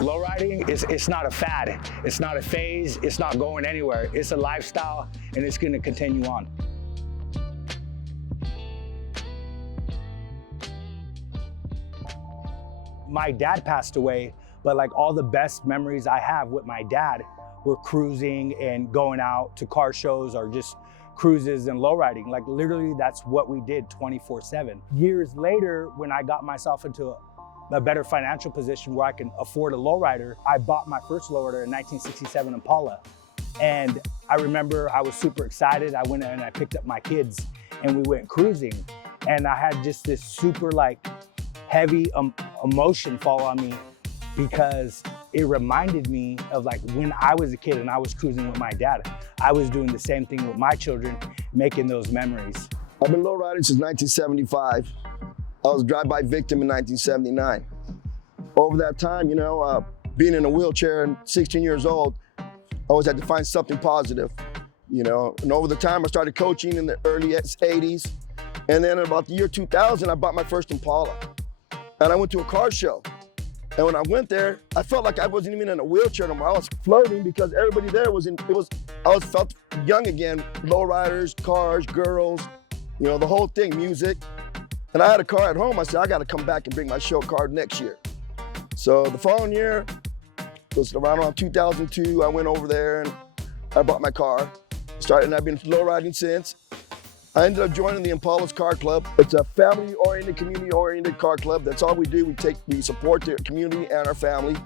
Lowriding, it's not a fad. It's not a phase. It's not going anywhere. It's a lifestyle, and it's going to continue on. My dad passed away, but like all the best memories I have with my dad were cruising and going out to car shows or just cruises and lowriding. Like literally that's what we did 24/7. Years later, when I got myself into a better financial position where I can afford a lowrider, I bought my first lowrider in 1967 Impala. And I remember I was super excited. I went and I picked up my kids and we went cruising. And I had just this super like heavy emotion fall on me because it reminded me of like when I was a kid and I was cruising with my dad. I was doing the same thing with my children, making those memories. I've been lowriding since 1975. I was a drive-by victim in 1979. Over that time, you know, being in a wheelchair and 16 years old, I always had to find something positive, you know. And over the time, I started coaching in the early 80s. And then in about the year 2000, I bought my first Impala. And I went to a car show. And when I went there, I felt like I wasn't even in a wheelchair anymore. I was floating because everybody there I felt young again. Lowriders, cars, girls, you know, the whole thing, music. And I had a car at home. I said, I got to come back and bring my show car next year. So the following year, it was around 2002, I went over there and I bought my car. And I've been lowriding since. I ended up joining the Impala's Car Club. It's a family-oriented, community-oriented car club. That's all we do. We support the community and our family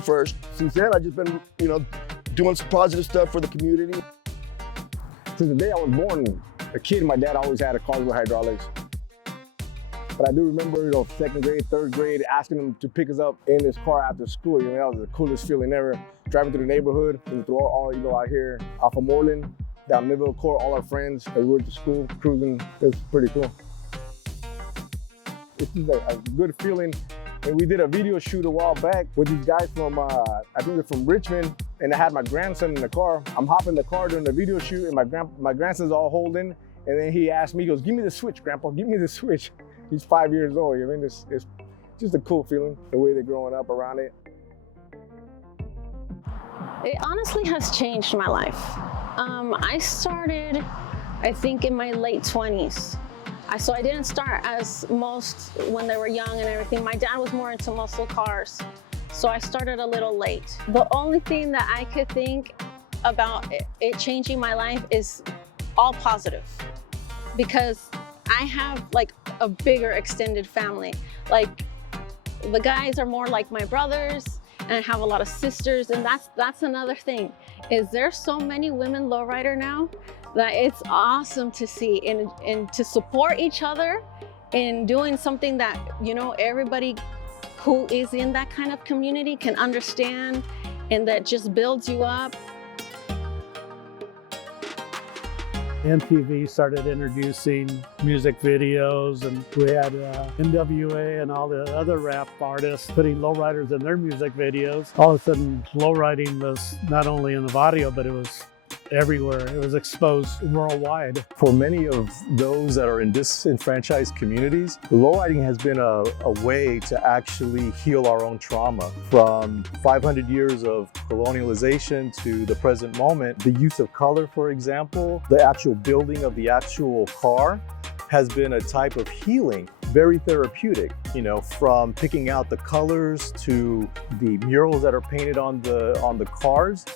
first. Since then, I've just been, you know, doing some positive stuff for the community. Since the day I was born, a kid, my dad always had a car with hydraulics. But I do remember, you know, second grade, third grade, asking him to pick us up in his car after school. You know, that was the coolest feeling ever. Driving through the neighborhood, and through all, you know, out here off of Moreland, down Midville Court, all our friends, and we went to school cruising. It's pretty cool. It's just a good feeling. And we did a video shoot a while back with these guys from, I think they're from Richmond, and I had my grandson in the car. I'm hopping in the car during the video shoot, and my grandson's all holding, and then he asked me, he goes, "Give me the switch, Grandpa, give me the switch." He's 5 years old. I mean, it's just a cool feeling, the way they're growing up around it. It honestly has changed my life. I started, I think, in my late 20s. So I didn't start as most when they were young and everything. My dad was more into muscle cars, so I started a little late. The only thing that I could think about it changing my life is all positive, because I have like a bigger extended family. Like the guys are more like my brothers, and I have a lot of sisters, and that's another thing. Is there so many women lowrider now that it's awesome to see and to support each other in doing something that, you know, everybody who is in that kind of community can understand, and that just builds you up. MTV started introducing music videos, and we had NWA and all the other rap artists putting lowriders in their music videos. All of a sudden, lowriding was not only in the audio, but it was everywhere. It was exposed worldwide. For many of those that are in disenfranchised communities, lowriding has been a way to actually heal our own trauma. From 500 years of colonialization to the present moment, the use of color, for example, the actual building of the actual car has been a type of healing, very therapeutic, you know, from picking out the colors to the murals that are painted on the cars.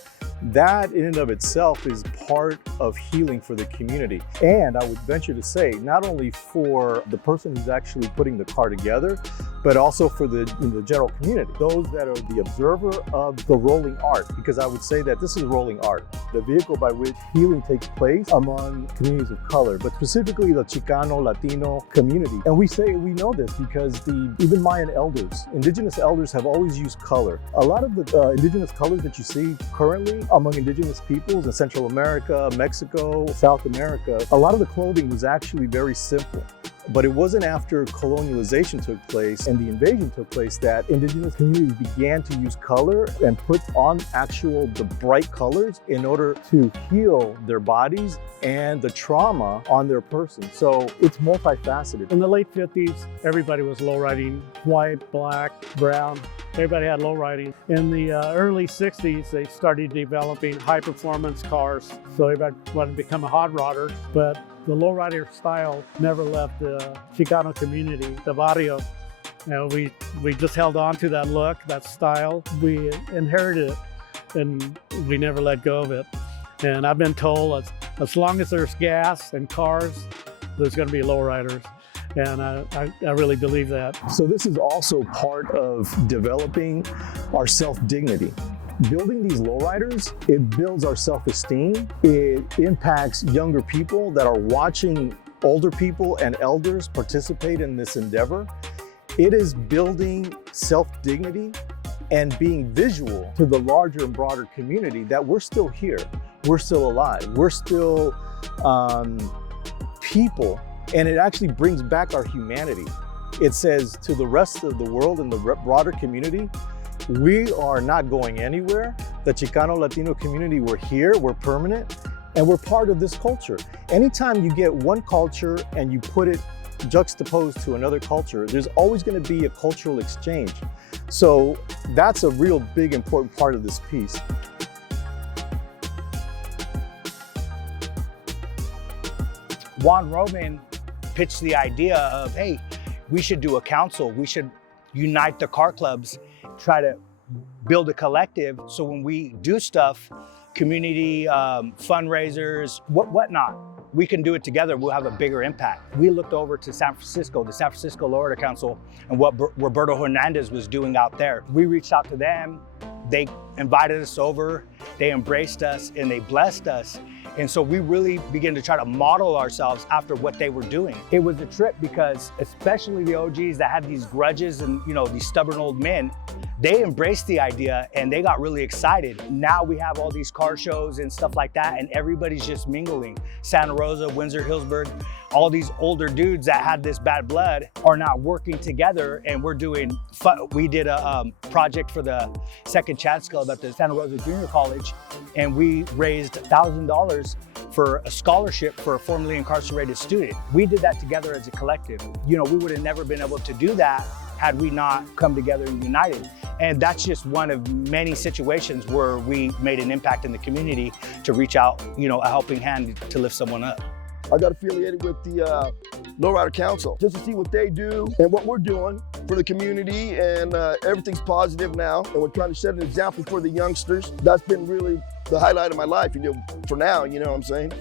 That in and of itself is part of healing for the community. And I would venture to say, not only for the person who's actually putting the car together, but also for the general community, those that are the observer of the rolling art, because I would say that this is rolling art, the vehicle by which healing takes place among communities of color, but specifically the Chicano, Latino community. And we know this because even Mayan elders, indigenous elders have always used color. A lot of the indigenous colors that you see currently among indigenous peoples in Central America, Mexico, South America, a lot of the clothing was actually very simple. But it wasn't after colonialization took place and the invasion took place that indigenous communities began to use color and put on the bright colors in order to heal their bodies and the trauma on their person. So it's multifaceted. In the late 50s, everybody was lowriding white, black, brown. everybody had low riding. In the early 60s, they started developing high performance cars. So everybody wanted to become a hot rodder, but the low rider style never left the Chicano community, the barrio. We just held on to that look, that style. We inherited it, and we never let go of it. And I've been told as long as there's gas and cars, there's going to be lowriders. And I really believe that. So this is also part of developing our self-dignity. Building these lowriders, it builds our self-esteem. It impacts younger people that are watching older people and elders participate in this endeavor. It is building self-dignity and being visual to the larger and broader community that we're still here. We're still alive. We're still people. And it actually brings back our humanity. It says to the rest of the world and the broader community, we are not going anywhere. The Chicano Latino community, we're here, we're permanent, and we're part of this culture. Anytime you get one culture and you put it juxtaposed to another culture, there's always going to be a cultural exchange. So that's a real big important part of this piece. Juan Roman pitched the idea of, hey, we should do a council. We should unite the car clubs, try to build a collective. So when we do stuff, community fundraisers, whatnot, we can do it together. We'll have a bigger impact. We looked over to San Francisco, the San Francisco Lowrider Council, and what Roberto Hernandez was doing out there. We reached out to them. They invited us over. They embraced us and they blessed us. And so we really began to try to model ourselves after what they were doing. It was a trip because especially the OGs that had these grudges and, you know, these stubborn old men, they embraced the idea and they got really excited. Now we have all these car shows and stuff like that, and everybody's just mingling. Santa Rosa, Windsor, Hillsburg, all these older dudes that had this bad blood are now working together, and we're doing fun. We did a project for the Second Chance Club at the Santa Rosa Junior College, and we raised $1,000 for a scholarship for a formerly incarcerated student. We did that together as a collective. You know, we would have never been able to do that had we not come together and united. And that's just one of many situations where we made an impact in the community to reach out, you know, a helping hand to lift someone up. I got affiliated with the Lowrider Council just to see what they do and what we're doing for the community, and everything's positive now, and we're trying to set an example for the youngsters. That's been really the highlight of my life, you know, for now, you know what I'm saying?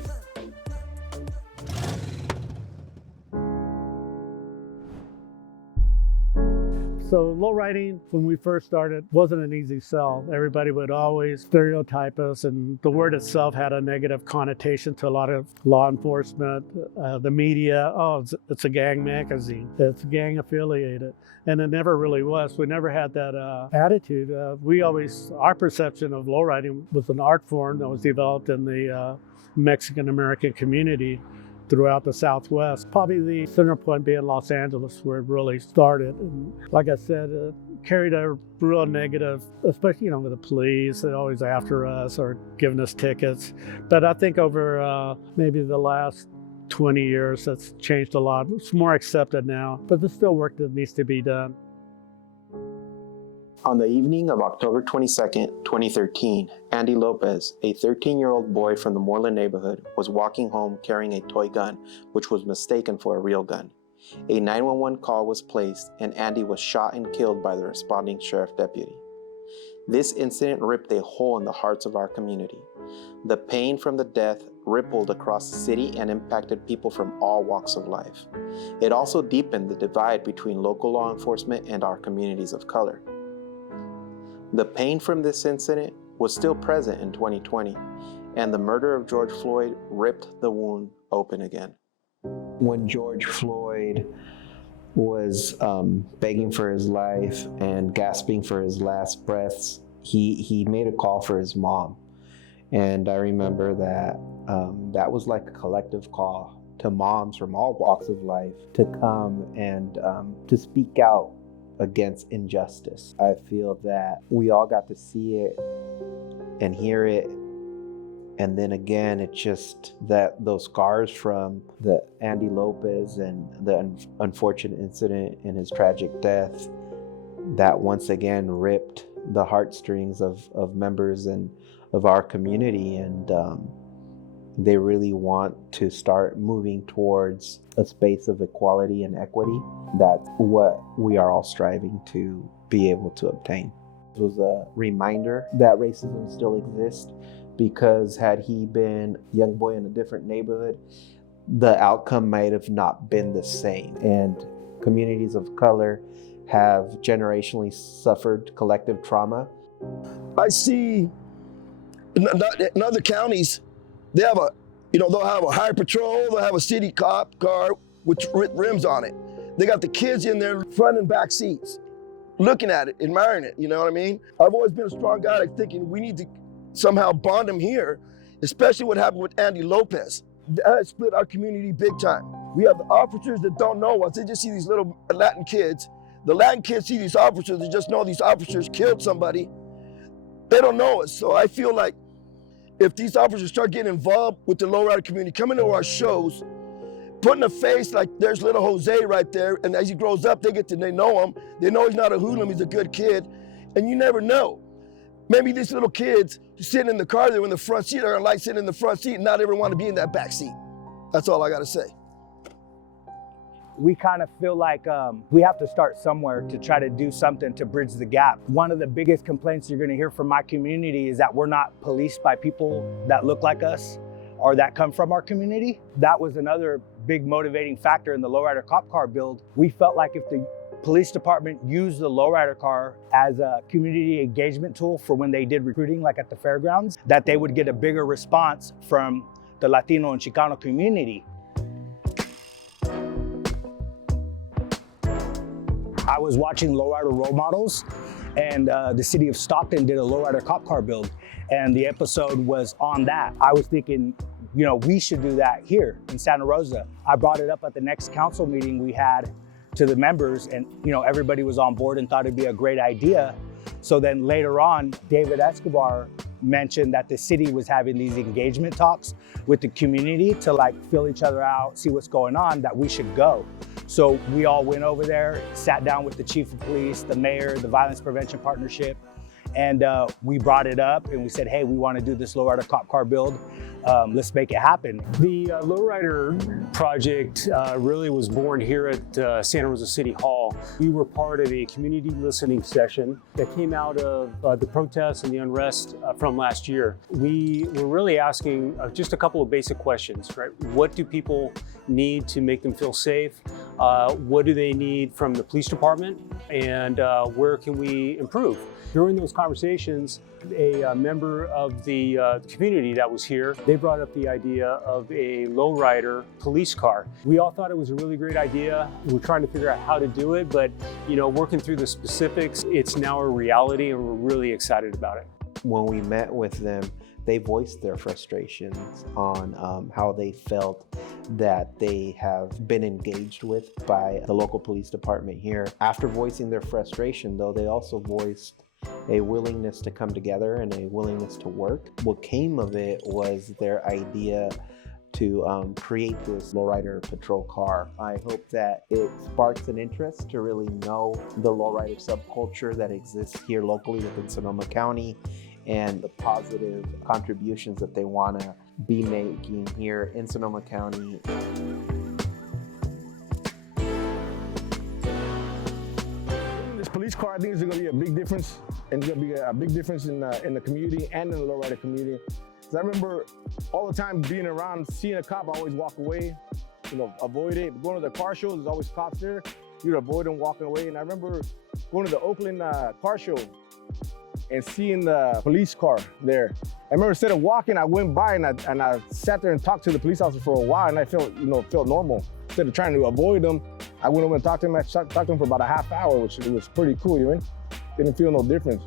So low riding, when we first started, wasn't an easy sell. Everybody would always stereotype us, and the word itself had a negative connotation to a lot of law enforcement, the media. Oh, it's a gang magazine. It's gang affiliated. And it never really was. We never had that attitude. Our perception of low riding was an art form that was developed in the Mexican-American community throughout the Southwest. Probably the center point being Los Angeles, where it really started. And like I said, carried a real negative, especially, you know, with the police. They're always after us or giving us tickets. But I think over maybe the last 20 years, that's changed a lot. It's more accepted now, but there's still work that needs to be done. On the evening of October 22nd, 2013, Andy Lopez, a 13-year-old boy from the Moreland neighborhood, was walking home carrying a toy gun, which was mistaken for a real gun. A 911 call was placed, and Andy was shot and killed by the responding sheriff deputy. This incident ripped a hole in the hearts of our community. The pain from the death rippled across the city and impacted people from all walks of life. It also deepened the divide between local law enforcement and our communities of color. The pain from this incident was still present in 2020, and the murder of George Floyd ripped the wound open again. When George Floyd was begging for his life and gasping for his last breaths, he made a call for his mom. And I remember that that was like a collective call to moms from all walks of life to come and to speak out against injustice. I feel that we all got to see it and hear it, and then again, it's just that those scars from the Andy Lopez and the unfortunate incident and his tragic death that once again ripped the heartstrings of members and of our community, and they really want to start moving towards a space of equality and equity. That's what we are all striving to be able to obtain. It was a reminder that racism still exists, because had he been a young boy in a different neighborhood, the outcome might have not been the same. And communities of color have generationally suffered collective trauma. I see in other counties, they have they'll have a highway patrol, they'll have a city cop car with rims on it. They got the kids in their front and back seats, looking at it, admiring it, you know what I mean? I've always been a strong guy, like thinking we need to somehow bond them here, especially what happened with Andy Lopez. That split our community big time. We have the officers that don't know us, they just see these little Latin kids. The Latin kids see these officers, they just know these officers killed somebody. They don't know us, so I feel like if these officers start getting involved with the lowrider community, coming to our shows, putting a face like there's little Jose right there, and as he grows up, they know him. They know he's not a hoodlum, he's a good kid, and you never know. Maybe these little kids sitting in the car, they're in the front seat, are like sitting in the front seat and not ever want to be in that back seat. That's all I gotta say. We kind of feel like we have to start somewhere to try to do something to bridge the gap. One of the biggest complaints you're gonna hear from my community is that we're not policed by people that look like us or that come from our community. That was another big motivating factor in the lowrider cop car build. We felt like if the police department used the lowrider car as a community engagement tool for when they did recruiting, like at the fairgrounds, that they would get a bigger response from the Latino and Chicano community. I was watching lowrider role models, and the city of Stockton did a lowrider cop car build, and the episode was on that. I was thinking, we should do that here in Santa Rosa. I brought it up at the next council meeting we had to the members, and everybody was on board and thought it'd be a great idea. So then later on, David Escobar mentioned that the city was having these engagement talks with the community to feel each other out, see what's going on, that we should go. So we all went over there, sat down with the chief of police, the mayor, the Violence Prevention Partnership, and we brought it up and we said, hey, we want to do this lowrider cop car build. Let's make it happen. The lowrider project really was born here at Santa Rosa City Hall. We were part of a community listening session that came out of the protests and the unrest from last year. We were really asking just a couple of basic questions, right? What do people need to make them feel safe? What do they need from the police department? And where can we improve? During those conversations, a member of the community that was here, they brought up the idea of a lowrider police car. We all thought it was a really great idea. We're trying to figure out how to do it, but working through the specifics, it's now a reality and we're really excited about it. When we met with them, they voiced their frustrations on how they felt that they have been engaged with by the local police department here. After voicing their frustration, though, they also voiced a willingness to come together and a willingness to work. What came of it was their idea to create this lowrider patrol car. I hope that it sparks an interest to really know the lowrider subculture that exists here locally within Sonoma County and the positive contributions that they want to be making here in Sonoma County. This police car, I think, is going to be a big difference, and it's going to be a big difference in the community and in the lowrider community. Because I remember all the time being around, seeing a cop, I always walk away, avoid it. Going to the car shows, there's always cops there. You'd avoid them walking away. And I remember going to the Oakland car show and seeing the police car there. I remember instead of walking, I went by and I sat there and talked to the police officer for a while, and I felt normal. Instead of trying to avoid them, I went over and talked to him. I talked to him for about a half hour, which was pretty cool, Didn't feel no difference.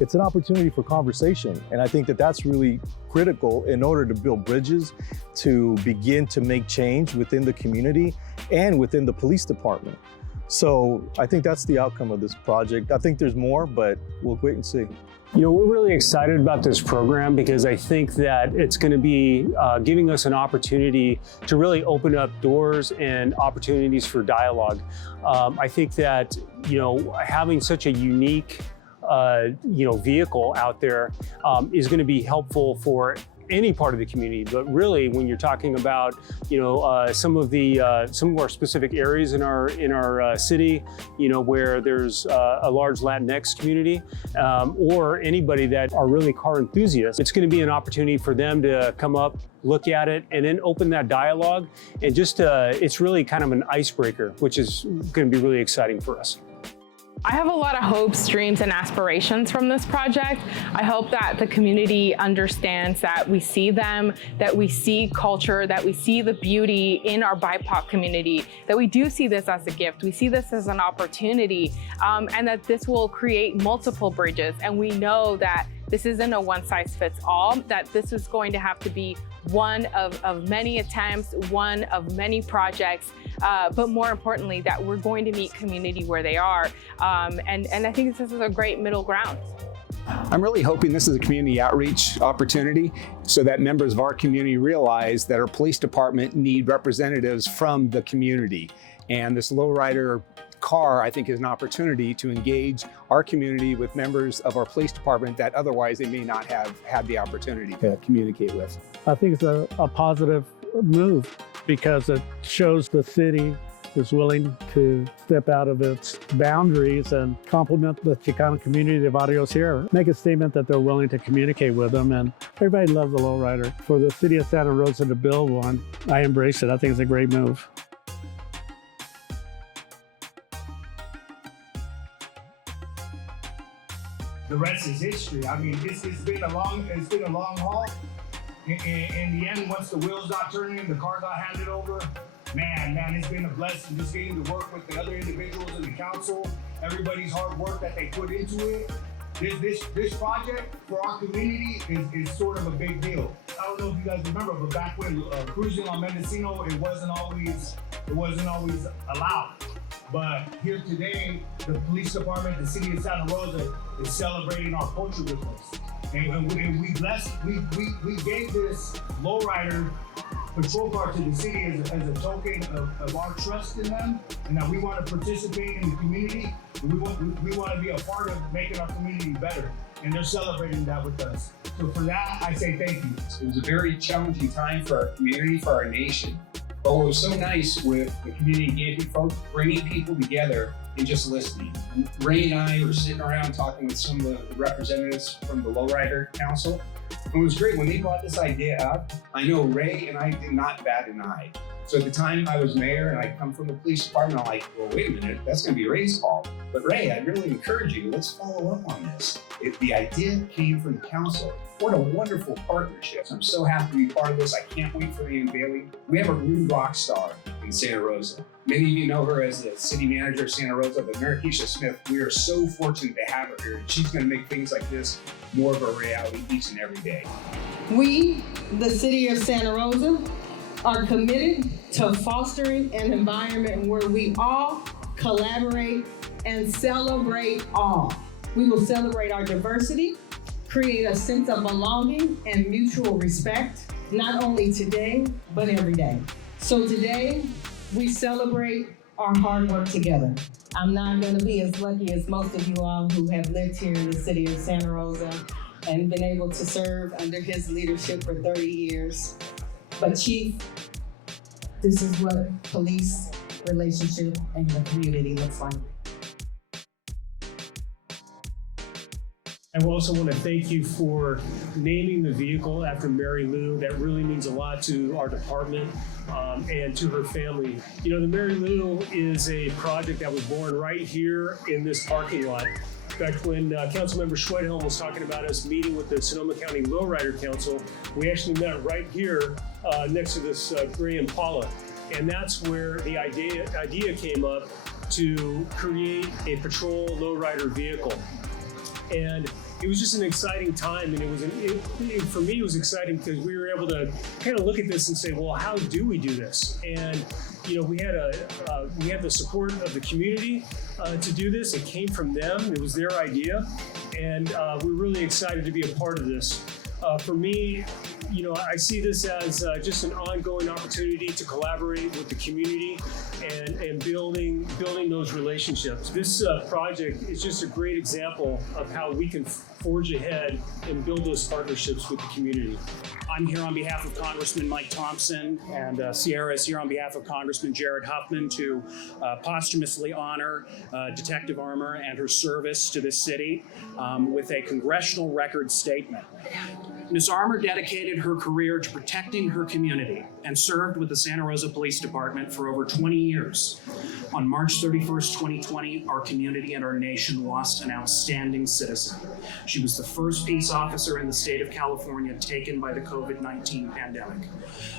It's an opportunity for conversation, and I think that that's really critical in order to build bridges, to begin to make change within the community and within the police department. So I think that's the outcome of this project. I think there's more, but we'll wait and see. You know, we're really excited about this program because I think that it's going to be giving us an opportunity to really open up doors and opportunities for dialogue. I think that, you know, having such a unique, vehicle out there is going to be helpful for any part of the community, but really when you're talking about, some of our specific areas in our city, where there's a large Latinx community, or anybody that are really car enthusiasts, it's going to be an opportunity for them to come up, look at it, and then open that dialogue. And just, it's really kind of an icebreaker, which is going to be really exciting for us. I have a lot of hopes, dreams, and aspirations from this project. I hope that the community understands that we see them, that we see culture, that we see the beauty in our BIPOC community, that we do see this as a gift, we see this as an opportunity, and that this will create multiple bridges. And we know that this isn't a one-size-fits-all, that this is going to have to be one of many attempts, one of many projects, but more importantly, that we're going to meet community where they are. And I think this is a great middle ground. I'm really hoping this is a community outreach opportunity so that members of our community realize that our police department need representatives from the community. And this lowrider car, I think, is an opportunity to engage our community with members of our police department that otherwise they may not have had the opportunity to communicate with. I think it's a positive move because it shows the city is willing to step out of its boundaries and complement the Chicano community of Barrios here. Make a statement that they're willing to communicate with them, and everybody loves the lowrider. For the city of Santa Rosa to build one, I embrace it. I think it's a great move. The rest is history. I mean, it's been a long haul. In the end, once the wheels got turning, the car got handed over. Man, it's been a blessing just getting to work with the other individuals in the council, everybody's hard work that they put into it. This project for our community is sort of a big deal. I don't know if you guys remember, but back when cruising on Mendocino, it wasn't always allowed. But here today, the police department, the city of Santa Rosa, is celebrating our culture with us. And we gave this lowrider patrol car to the city as a token of our trust in them, and that we want to participate in the community. We want to be a part of making our community better, and they're celebrating that with us. So for that, I say thank you. It was a very challenging time for our community, for our nation. But what was so nice with the community engagement folks, bringing people together and just listening. And Ray and I were sitting around talking with some of the representatives from the Lowrider Council. And it was great when they brought this idea up. I know Ray and I did not bat an eye. So at the time I was mayor and I come from the police department, I'm like, well, wait a minute, that's gonna be Ray's call. But Ray, I really encourage you, let's follow up on this. If the idea came from the council, what a wonderful partnership. I'm so happy to be part of this. I can't wait for the unveiling. We have a new rock star in Santa Rosa. Many of you know her as the city manager of Santa Rosa, but Marykisha Smith, we are so fortunate to have her here. She's gonna make things like this more of a reality each and every day. We, the city of Santa Rosa, are committed to fostering an environment where we all collaborate and celebrate all. We will celebrate our diversity, create a sense of belonging and mutual respect, not only today, but every day. So today, we celebrate our hard work together. I'm not gonna be as lucky as most of you all who have lived here in the city of Santa Rosa and been able to serve under his leadership for 30 years. But Chief, this is what police relationship and the community looks like. I also want to thank you for naming the vehicle after Marylou. That really means a lot to our department and to her family. You know, the Marylou is a project that was born right here in this parking lot. In fact, when Councilmember Schwedhelm was talking about us meeting with the Sonoma County Lowrider Council, we actually met right here next to this gray Impala. And that's where the idea came up to create a patrol lowrider vehicle. And it was just an exciting time, and for me, it was exciting because we were able to kind of look at this and say, well, how do we do this? And you know, we had the support of the community to do this. It came from them. It was their idea, and we're really excited to be a part of this. For me, you know, I see this as just an ongoing opportunity to collaborate with the community and building those relationships. This project is just a great example of how we can forge ahead and build those partnerships with the community. I'm here on behalf of Congressman Mike Thompson, and Sierra is here on behalf of Congressman Jared Huffman to posthumously honor Detective Armour and her service to this city with a congressional record statement. Ms. Armour dedicated her career to protecting her community and served with the Santa Rosa Police Department for over 20 years. On March 31st, 2020, our community and our nation lost an outstanding citizen. She was the first peace officer in the state of California taken by the COVID-19 pandemic.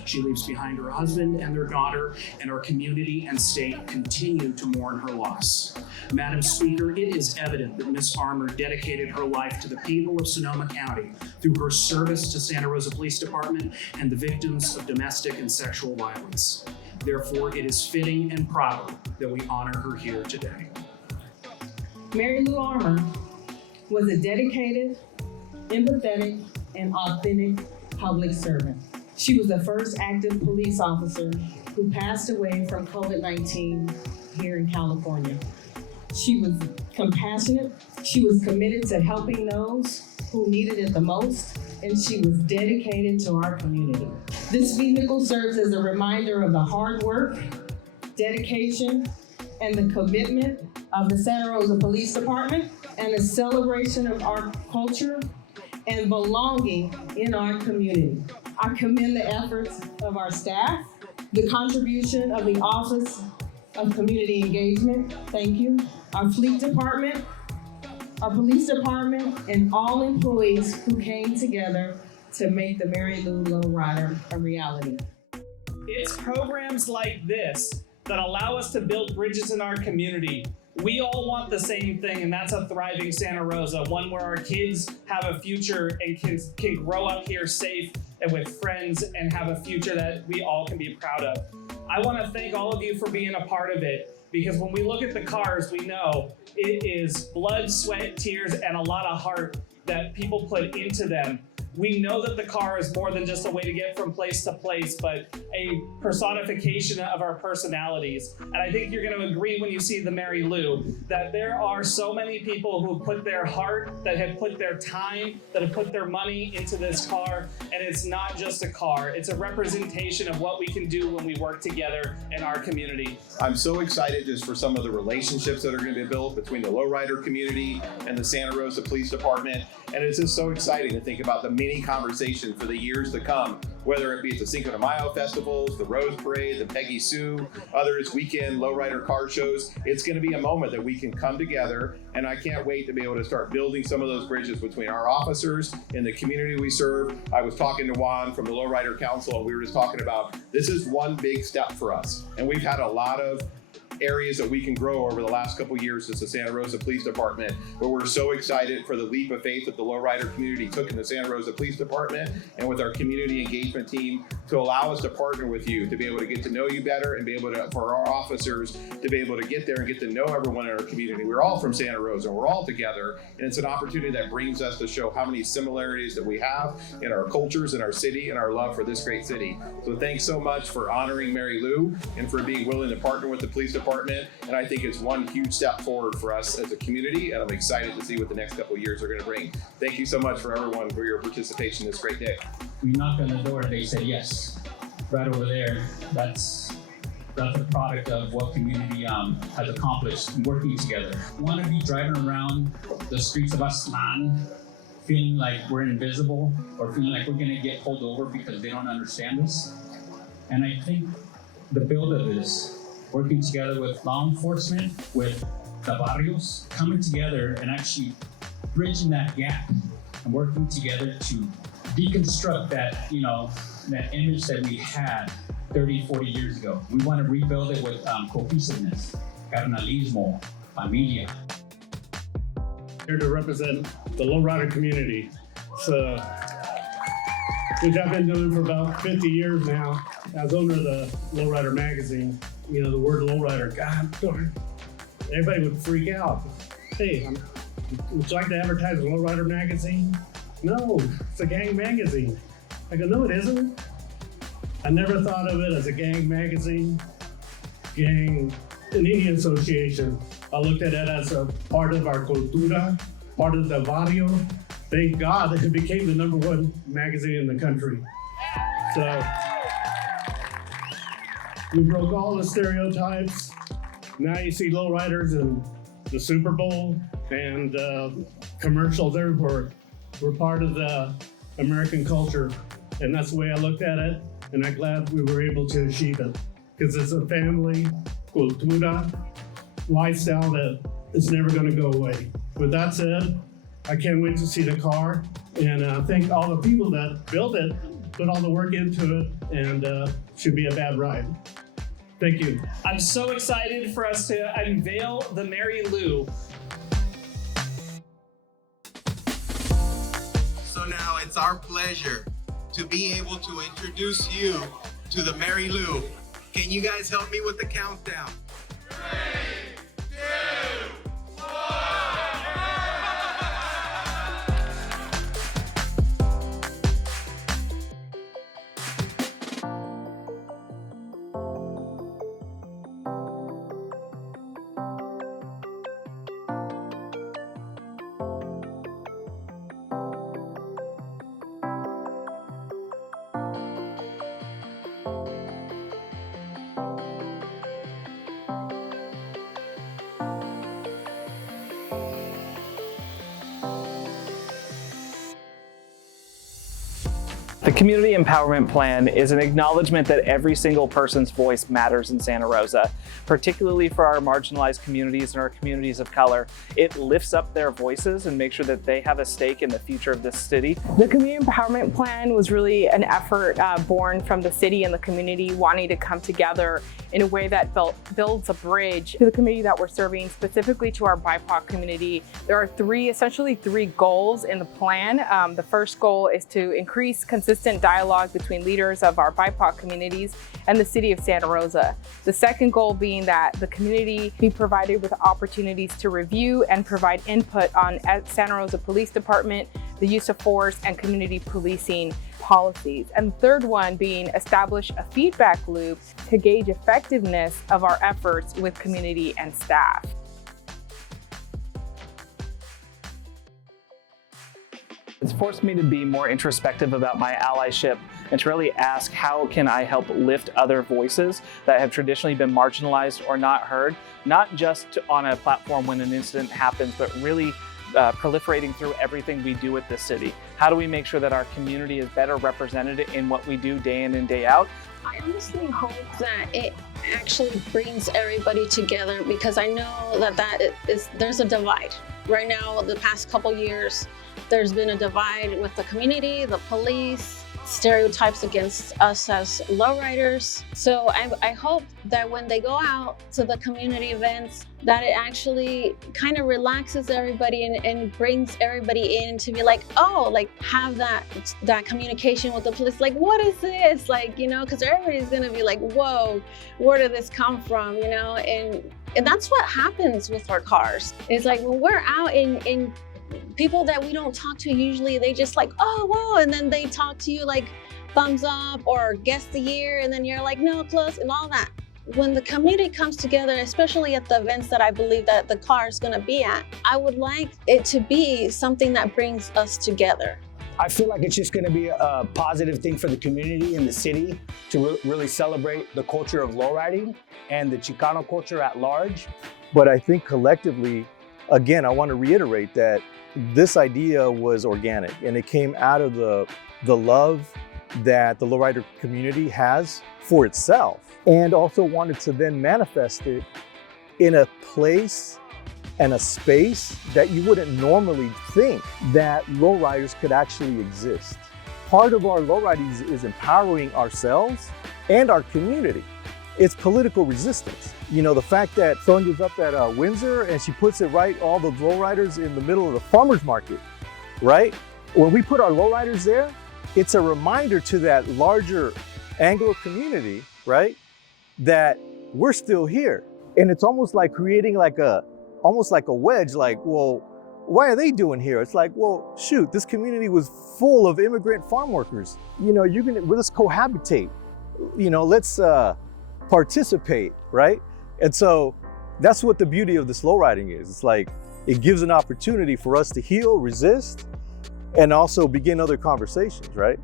She leaves behind her husband and their daughter, and our community and state continue to mourn her loss. Madam Speaker, it is evident that Ms. Armour dedicated her life to the people of Sonoma County through her service to Santa Rosa Police Department and the victims of domestic and sexual violence. Therefore, it is fitting and proper that we honor her here today. Marylou Lowrider was a dedicated, empathetic, and authentic public servant. She was the first active police officer who passed away from COVID-19 here in California. She was compassionate, she was committed to helping those who needed it the most, and she was dedicated to our community. This vehicle serves as a reminder of the hard work, dedication, and the commitment of the Santa Rosa Police Department, and a celebration of our culture and belonging in our community. I commend the efforts of our staff, the contribution of the Office of Community Engagement, thank you, our fleet department, our police department, and all employees who came together to make the Marylou Lowrider a reality. It's programs like this that allow us to build bridges in our community. We all want the same thing, and that's a thriving Santa Rosa, one where our kids have a future and can grow up here safe and with friends and have a future that we all can be proud of. I want to thank all of you for being a part of it, because when we look at the cars, we know it is blood, sweat, tears, and a lot of heart that people put into them. We know that the car is more than just a way to get from place to place, but a personification of our personalities. And I think you're going to agree when you see the Marylou that there are so many people who put their heart, that have put their time, that have put their money into this car. And it's not just a car, it's a representation of what we can do when we work together in our community. I'm so excited just for some of the relationships that are going to be built between the Lowrider community and the Santa Rosa Police Department. And it's just so exciting to think about the many conversations for the years to come, whether it be at the Cinco de Mayo festivals, the Rose Parade, the Peggy Sue, others weekend Lowrider car shows. It's going to be a moment that we can come together, and I can't wait to be able to start building some of those bridges between our officers and the community we serve. I was talking to Juan from the Lowrider Council, and we were just talking about this is one big step for us, and we've had a lot of areas that we can grow over the last couple years as the Santa Rosa Police Department, but we're so excited for the leap of faith that the Lowrider community took in the Santa Rosa Police Department and with our community engagement team to allow us to partner with you, to be able to get to know you better and be able to, for our officers to be able to get there and get to know everyone in our community. We're all from Santa Rosa, we're all together, and it's an opportunity that brings us to show how many similarities that we have in our cultures, in our city, and our love for this great city. So thanks so much for honoring Marylou and for being willing to partner with the police department. And I think it's one huge step forward for us as a community, and I'm excited to see what the next couple of years are going to bring. Thank you so much for everyone for your participation this great day. We knocked on the door and they said yes. Right over there, that's the product of what community has accomplished working together. Want to be driving around the streets of Aslan feeling like we're invisible or feeling like we're going to get pulled over because they don't understand us. And I think the build of this, working together with law enforcement, with the barrios, coming together and actually bridging that gap and working together to deconstruct that, that image that we had 30, 40 years ago. We want to rebuild it with cohesiveness, carnalismo, familia. Here to represent the lowrider community. So, which I've been doing for about 50 years now as owner of the Lowrider magazine. You know, the word lowrider, God darn, everybody would freak out. Hey, would you like to advertise a Lowrider magazine? No, it's a gang magazine. I go, no, it isn't. I never thought of it as a gang magazine, an Indian association. I looked at it as a part of our cultura, part of the barrio. Thank God it became the #1 magazine in the country. So we broke all the stereotypes. Now you see lowriders in the Super Bowl and commercials everywhere. We're part of the American culture, and that's the way I looked at it, and I'm glad we were able to achieve it, because it's a family, cultura, lifestyle that is never going to go away. With that said, I can't wait to see the car, and thank all the people that built it, put all the work into it, and should be a bad ride. Thank you. I'm so excited for us to unveil the Marylou. So now it's our pleasure to be able to introduce you to the Marylou. Can you guys help me with the countdown? 3, 2, 1. The Community Empowerment Plan is an acknowledgement that every single person's voice matters in Santa Rosa, particularly for our marginalized communities and our communities of color. It lifts up their voices and makes sure that they have a stake in the future of this city. The Community Empowerment Plan was really an effort born from the city and the community wanting to come together in a way that builds a bridge to the community that we're serving, specifically to our BIPOC community. There are essentially three goals in the plan. The first goal is to increase consistent dialogue between leaders of our BIPOC communities and the city of Santa Rosa. The second goal being that the community be provided with opportunities to review and provide input on Santa Rosa Police Department, the use of force, and community policing policies. And the third one being establish a feedback loop to gauge effectiveness of our efforts with community and staff. It's forced me to be more introspective about my allyship and to really ask, how can I help lift other voices that have traditionally been marginalized or not heard, not just on a platform when an incident happens, but really proliferating through everything we do at this city. How do we make sure that our community is better represented in what we do day in and day out? I honestly hope that it actually brings everybody together, because I know that there's a divide. Right now, the past couple years, there's been a divide with the community, the police, stereotypes against us as lowriders. So I hope that when they go out to the community events, that it actually kind of relaxes everybody and brings everybody in to be like, oh, like have that communication with the police. Like, what is this? Like, you know, because everybody's gonna be like, whoa, where did this come from? You know, and that's what happens with our cars. It's like when we're out in people that we don't talk to usually, they just like, oh, whoa, and then they talk to you like thumbs up or guess the year, and then you're like, no, close, and all that. When the community comes together, especially at the events that I believe that the car is gonna be at, I would like it to be something that brings us together. I feel like it's just gonna be a positive thing for the community and the city to really celebrate the culture of lowriding and the Chicano culture at large. But I think collectively, again, I want to reiterate that this idea was organic, and it came out of the love that the lowrider community has for itself, and also wanted to then manifest it in a place and a space that you wouldn't normally think that lowriders could actually exist. Part of our lowriding is empowering ourselves and our community. it's political resistance. You know, the fact that Sonia's up at Windsor and she puts it right, all the lowriders in the middle of the farmer's market, right? When we put our lowriders there, it's a reminder to that larger Anglo community, right? That we're still here. And it's almost like creating almost like a wedge, like, well, why are they doing here? It's like, well, shoot, this community was full of immigrant farm workers. You know, let's cohabitate. You know, let's participate, right? And so that's what the beauty of this lowriding is. It's like, it gives an opportunity for us to heal, resist, and also begin other conversations, right?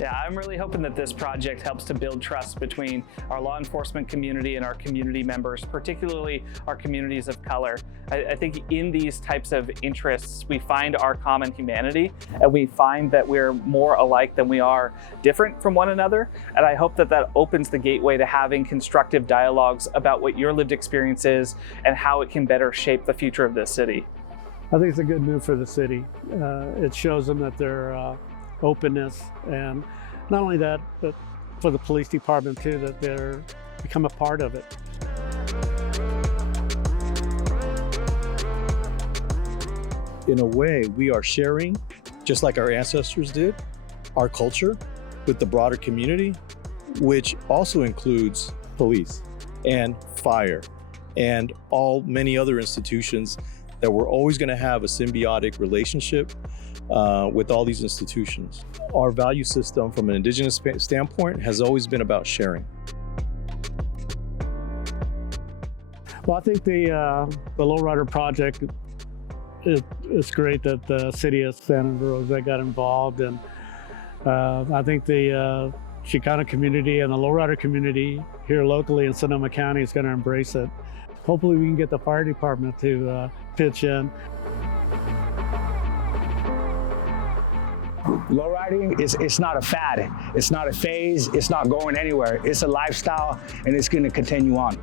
Yeah, I'm really hoping that this project helps to build trust between our law enforcement community and our community members, particularly our communities of color. I think in these types of interests, we find our common humanity, and we find that we're more alike than we are different from one another. And I hope that that opens the gateway to having constructive dialogues about what your lived experience is and how it can better shape the future of this city. I think it's a good move for the city. It shows them that they're openness, and not only that, but for the police department too, that they're become a part of it. In a way, we are sharing, just like our ancestors did, our culture with the broader community, which also includes police and fire and many other institutions that we're always going to have a symbiotic relationship with all these institutions. Our value system from an Indigenous standpoint has always been about sharing. Well, I think the Lowrider project, it's great that the city of Santa Rosa got involved, and I think the Chicano community and the Lowrider community here locally in Sonoma County is going to embrace it. Hopefully we can get the fire department to pitch in. Lowriding it's not a fad, it's not a phase, it's not going anywhere. It's a lifestyle, and it's going to continue on.